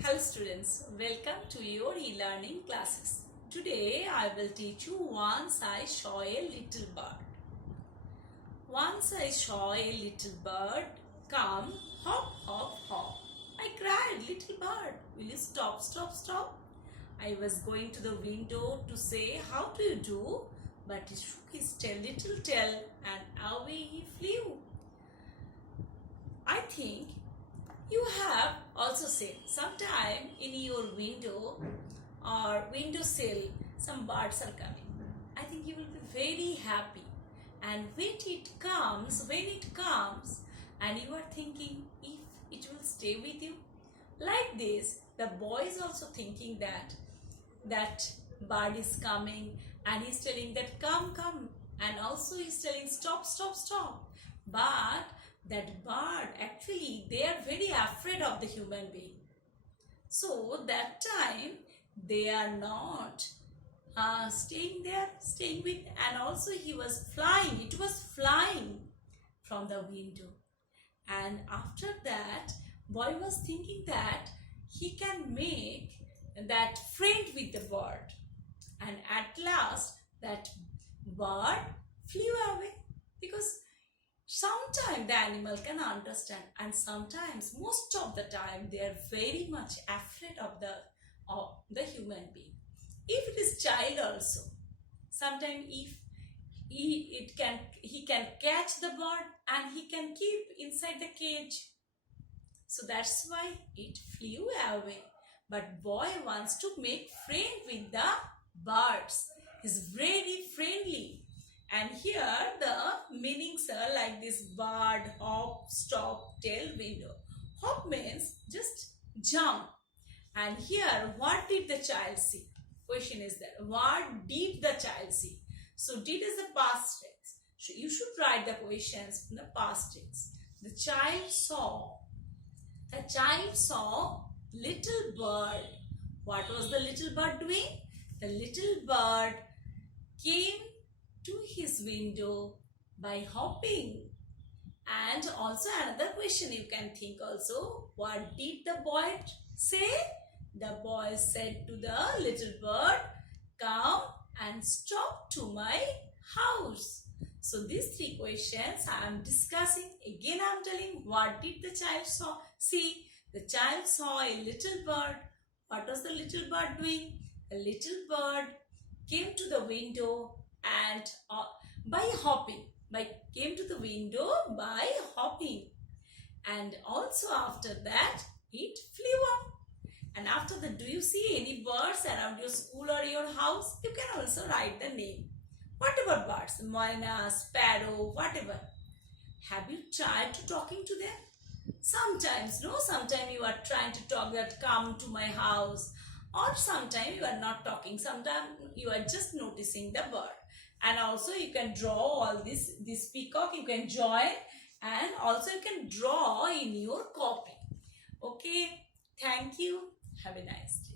Hello students, welcome to your e-learning classes. Today I will teach you once I saw a little bird. Once I saw a little bird come hop hop hop. I cried, little bird, will you stop stop stop? I was going to the window to say how do you do, but he shook his little tail and away he flew. I think you have also seen sometime in your window or windowsill some birds are coming. I think you will be very happy, and when it comes and you are thinking if it will stay with you. Like this, the boy is also thinking that bird is coming and he's telling that come come, and also he's telling stop stop stop. But that bird, actually they are very afraid of the human being, so that time they are not staying with, and also he was flying, it was flying from the window. And after that, boy was thinking that he can make that friend with the bird, and at last that bird flew away, because sometimes the animal can understand, and sometimes, most of the time, they are very much afraid of the human being. If it is child also, sometimes if he can catch the bird and he can keep inside the cage. So that's why it flew away. But boy wants to make friend with the birds. He's very friendly. And here the meanings are like this: bird, hop, stop, tail, window. Hop means just jump. And here, what did the child see? Question is there. What did the child see? So did is the past tense. So you should write the questions in the past tense. The child saw little bird. What was the little bird doing? The little bird came to his window by hopping. And also another question you can think also, what did the boy say? The boy said to the little bird, come and stop to my house. So these three questions I am discussing. Again I am telling, what did the child see? The child saw a little bird. What was the little bird doing? The little bird came to the window and came to the window by hopping, and also after that it flew up. And after that, do you see any birds around your school or your house? You can also write the name. Whatever birds, myna, sparrow, whatever. Have you tried to talking to them? Sometimes you are trying to talk that come to my house, or sometimes you are not talking, sometimes you are just noticing the bird. And also you can draw all this peacock, you can join, and also you can draw in your copy. Okay, thank you. Have a nice day.